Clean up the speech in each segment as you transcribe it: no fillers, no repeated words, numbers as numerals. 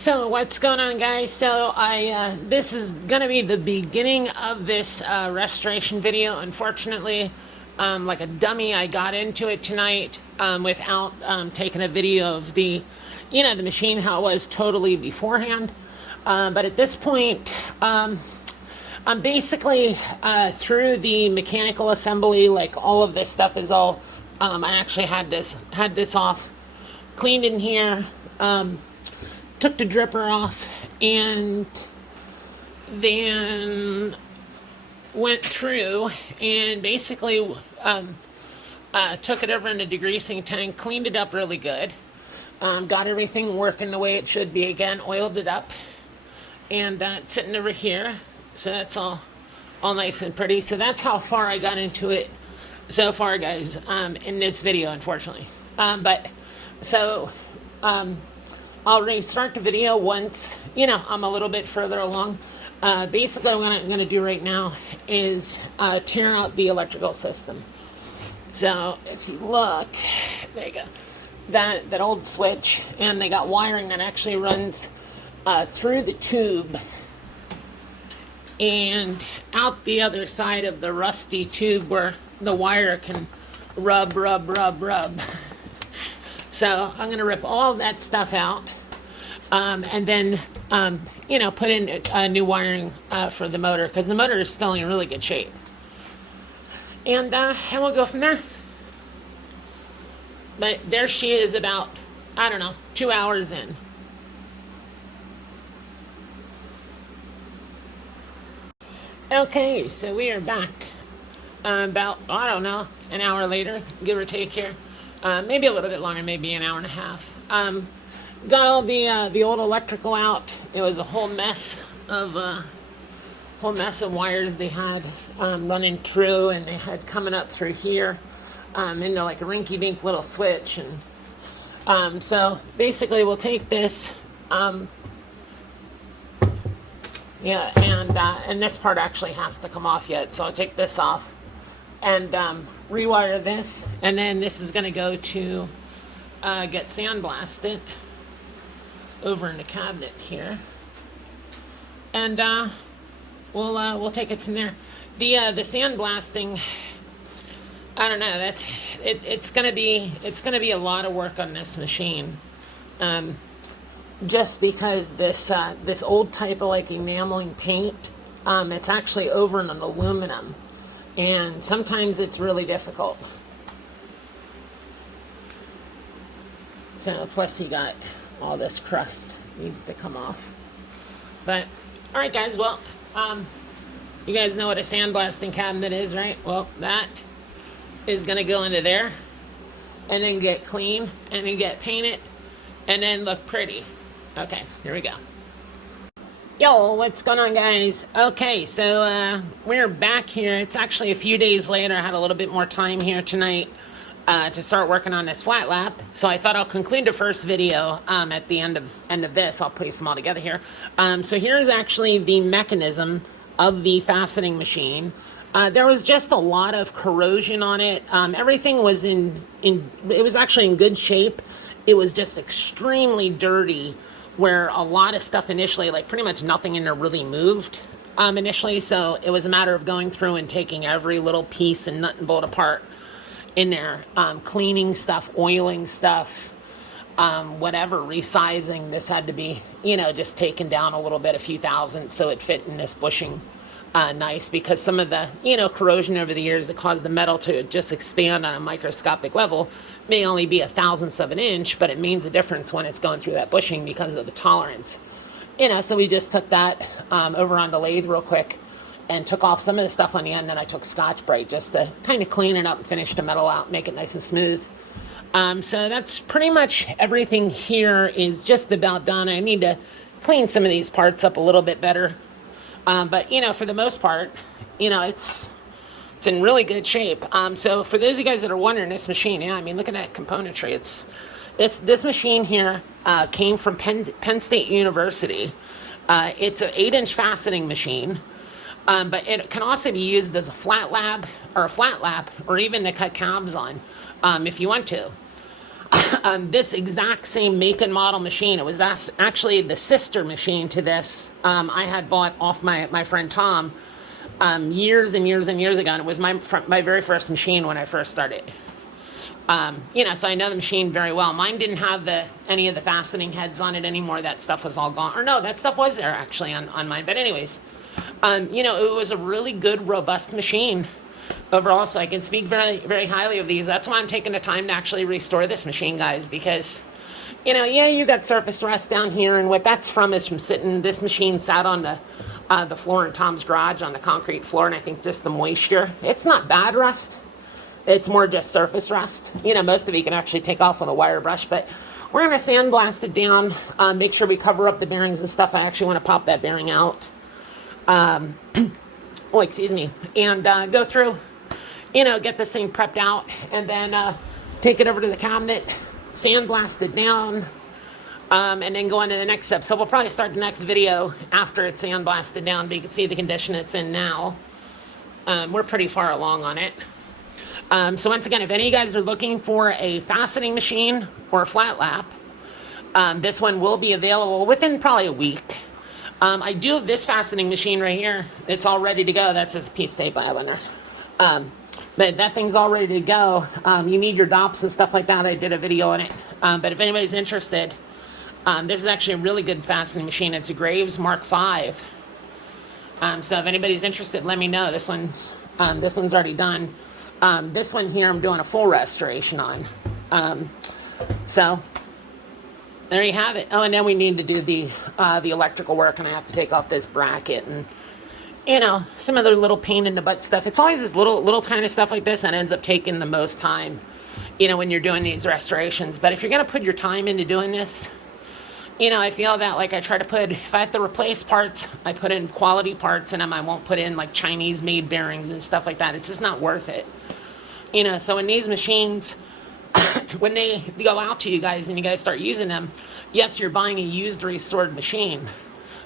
So what's going on, guys? So this is gonna be the beginning of this restoration video. Unfortunately, like a dummy, I got into it tonight without taking a video of the machine how it was totally beforehand. But at this point, I'm basically through the mechanical assembly. Like all of this stuff is all. I actually had this off, cleaned in here. Took the dripper off and then went through and basically took it over in the degreasing tank, cleaned it up really good, got everything working the way it should be again, oiled it up, and it's sitting over here. So that's all nice and pretty. So that's how far I got into it so far, guys, in this video, unfortunately. I'll restart the video once, I'm a little bit further along. Basically, what I'm going to do right now is tear out the electrical system. So if you look, there you go, that old switch, and they got wiring that actually runs through the tube and out the other side of the rusty tube where the wire can rub. So I'm going to rip all that stuff out and then, put in new wiring for the motor, because the motor is still in really good shape. And we'll go from there. But there she is about, 2 hours in. Okay, so we are back about, an hour later, give or take here. Maybe a little bit longer, maybe an hour and a half. Got all the old electrical out. It was a whole mess of wires they had running through, and they had coming up through here into like a rinky-dink little switch. And so basically, we'll take this. And this part actually has to come off yet, so I'll take this off and rewire this, and then this is going to go to get sandblasted over in the cabinet here, and we'll take it from there. The sandblasting, I don't know. That's it. It's gonna be a lot of work on this machine, just because this old type of like enameling paint, it's actually over in an aluminum. And sometimes it's really difficult. So plus you got all this crust needs to come off. But all right, guys. Well, you guys know what a sandblasting cabinet is, right? Well, that is gonna go into there, and then get clean, and then get painted, and then look pretty. Okay, here we go. Yo, what's going on, guys? Okay, so we're back here. It's actually a few days later. I had a little bit more time here tonight to start working on this flat lap. So I thought I'll conclude the first video at the end of this. I'll place them all together here. So here's actually the mechanism of the fastening machine. There was just a lot of corrosion on it. Everything was it was actually in good shape. It was just extremely dirty, where a lot of stuff initially, like pretty much nothing in there really moved initially. So it was a matter of going through and taking every little piece and nut and bolt apart in there, cleaning stuff, oiling stuff, whatever, resizing. This had to be, just taken down a little bit, a few thousand, so it fit in this bushing nice, because some of the, corrosion over the years that caused the metal to just expand on a microscopic level may only be 1/1000th of an inch, but it means a difference when it's going through that bushing because of the tolerance. So we just took that over on the lathe real quick and took off some of the stuff on the end. Then I took Scotch-Brite just to kind of clean it up and finish the metal out, make it nice and smooth. So that's pretty much everything here is just about done. I need to clean some of these parts up a little bit better. But, for the most part, it's in really good shape. So for those of you guys that are wondering, this machine, look at that componentry. This machine here came from Penn State University. It's an 8-inch fastening machine, but it can also be used as a flat lap, or even to cut cabs on, if you want to. this exact same make and model machine. It was actually the sister machine to this. I had bought off my friend Tom years and years and years ago, and it was my very first machine when I first started. So I know the machine very well. Mine didn't have any of the fastening heads on it anymore. That stuff was all gone. Or no, that stuff was there actually on mine. But anyways, it was a really good, robust machine overall. So I can speak very, very highly of these. That's why I'm taking the time to actually restore this machine, guys, because, you got surface rust down here, and what that's from is from sitting. This machine sat on the floor in Tom's garage on the concrete floor, and I think just the moisture. It's not bad rust. It's more just surface rust. Most of it you can actually take off with a wire brush, but we're going to sandblast it down, make sure we cover up the bearings and stuff. I actually want to pop that bearing out. Excuse me. And go through, get this thing prepped out, and then take it over to the cabinet, sandblast it down, and then go on to the next step. So we'll probably start the next video after it's sandblasted down, but you can see the condition it's in now. We're pretty far along on it. So once again, if any of you guys are looking for a fastening machine or a flat lap, this one will be available within probably a week. I do have this fastening machine right here. It's all ready to go. That's this piece of tape I have on there. But that thing's all ready to go. You need your dops and stuff like that. I did a video on it. But if anybody's interested, this is actually a really good fastening machine. It's a Graves Mark V. So if anybody's interested, let me know. This one's already done. This one here I'm doing a full restoration on. So there you have it. Oh, and then we need to do the electrical work, and I have to take off this bracket and some other little pain in the butt stuff. It's always this little tiny stuff like this that ends up taking the most time, when you're doing these restorations. But if you're gonna put your time into doing this, I feel that like I try to put, if I have to replace parts, I put in quality parts, and I won't put in like Chinese made bearings and stuff like that. It's just not worth it. So in these machines, when they go out to you guys and you guys start using them, yes, you're buying a used restored machine,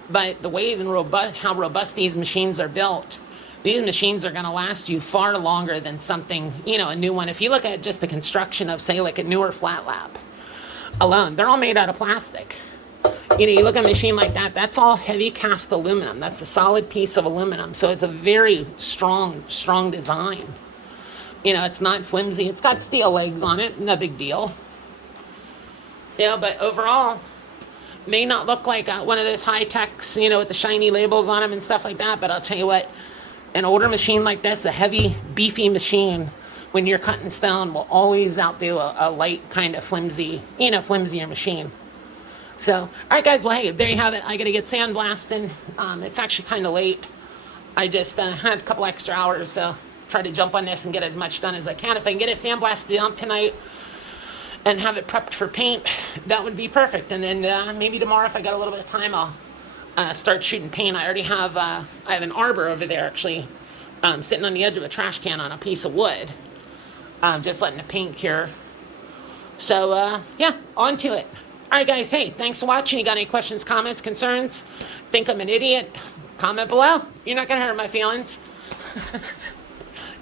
but the way how robust these machines are built, these machines are going to last you far longer than something, a new one. If you look at just the construction of, say, like a newer flat lap alone, they're all made out of plastic. You look at a machine like that, that's all heavy cast aluminum. That's a solid piece of aluminum. So it's a very strong design. It's not flimsy. It's got steel legs on it. No big deal. But overall, may not look like one of those high-techs, with the shiny labels on them and stuff like that. But I'll tell you what, an older machine like this, a heavy, beefy machine, when you're cutting stone, will always outdo a light, kind of flimsy, flimsier machine. So, all right, guys. Well, hey, there you have it. I got to get sandblasting. It's actually kind of late. I just had a couple extra hours, so try to jump on this and get as much done as I can. If I can get it sandblasted down tonight and have it prepped for paint, that would be perfect. And then maybe tomorrow, if I got a little bit of time, I'll start shooting paint. I already have I have an arbor over there, actually, sitting on the edge of a trash can on a piece of wood, just letting the paint cure. So, yeah, on to it. All right, guys, hey, thanks for watching. You got any questions, comments, concerns? Think I'm an idiot? Comment below. You're not going to hurt my feelings.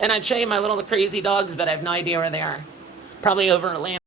And I'd show you my little crazy dogs, but I have no idea where they are. Probably over Atlanta.